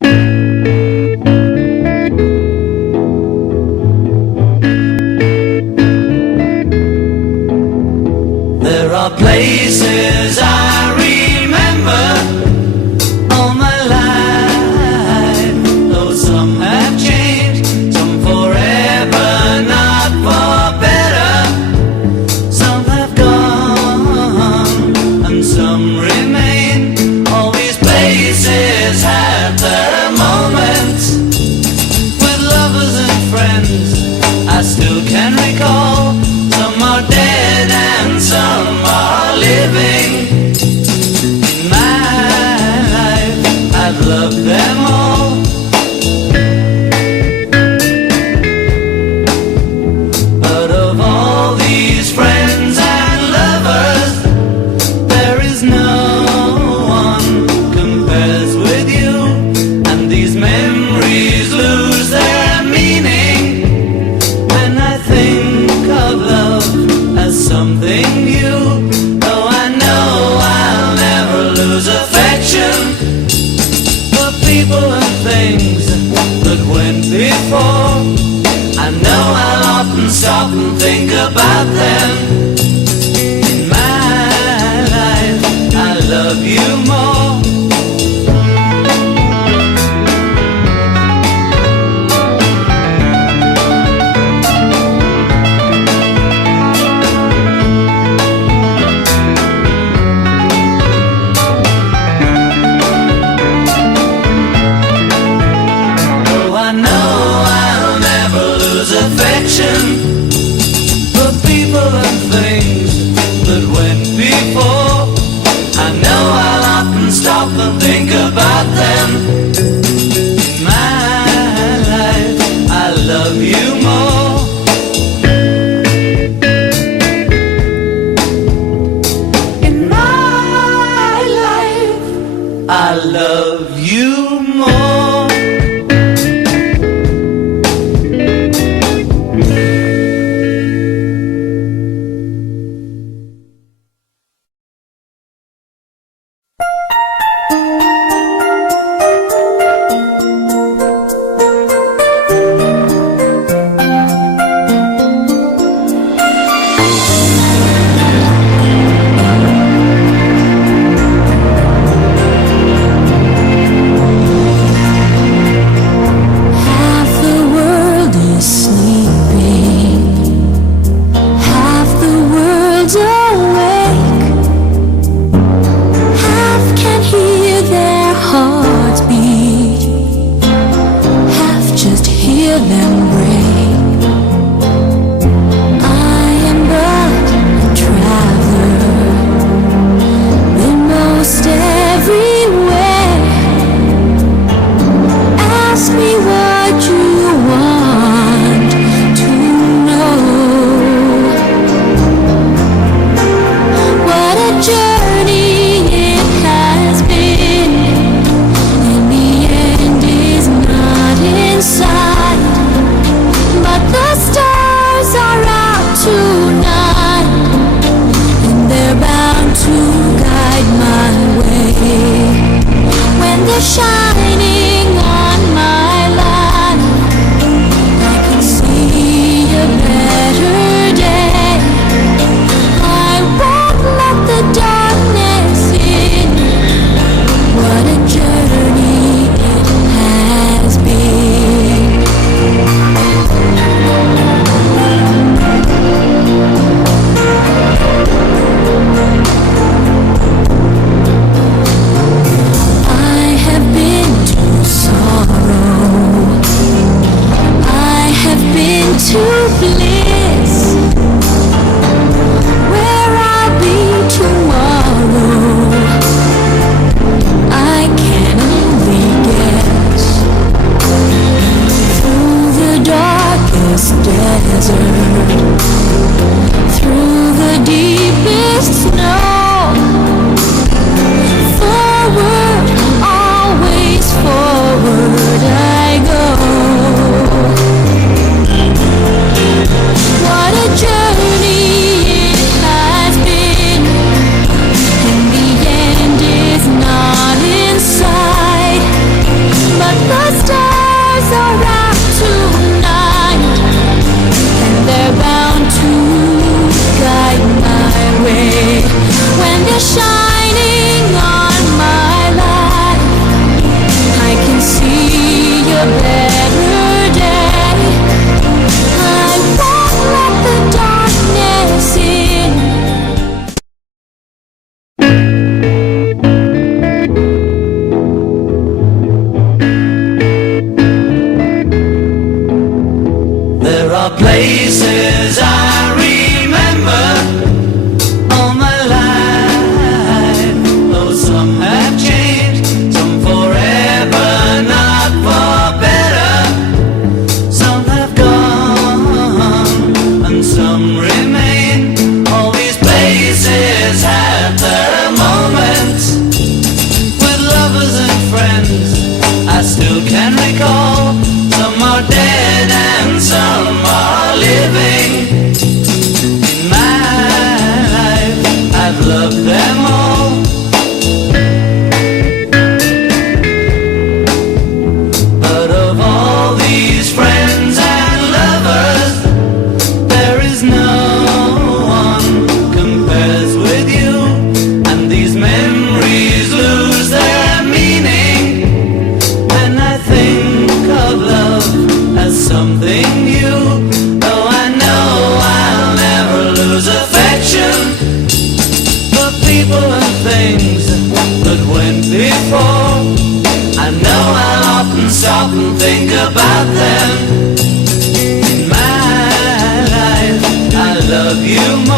There are places I remember all my life, though some have changed, some forever, not for better. Some have gone and some remain. All these places have their moments with lovers and friends I still can recall. Some are dead and some are living. In my life, I've loved them all. But of all these friends and lovers, there is no one compares with you. And these memories lose their meaning when I think of love as something new. Though I know I'll never lose affection for people and things that went before. I know I'll often stop and think about them. In my life, I love you more. For people and things that went before, I know I'll often stop and think about them. In my life, I love you more. In my life, I love you more. I have been places I remember all my life. Though some have changed, some forever, not for better. Some have gone and some remain. All these places have their moments with lovers and friends I still can recall. Some are dead and some are living. In my life I've loved them all. But of all these friends and lovers, there is no one compares with you. And these memories lose their meaning when I think of love as something new. Though I know I'll never lose affection for people and things that went before. I know I'll often stop and think about them. In my life I love you more.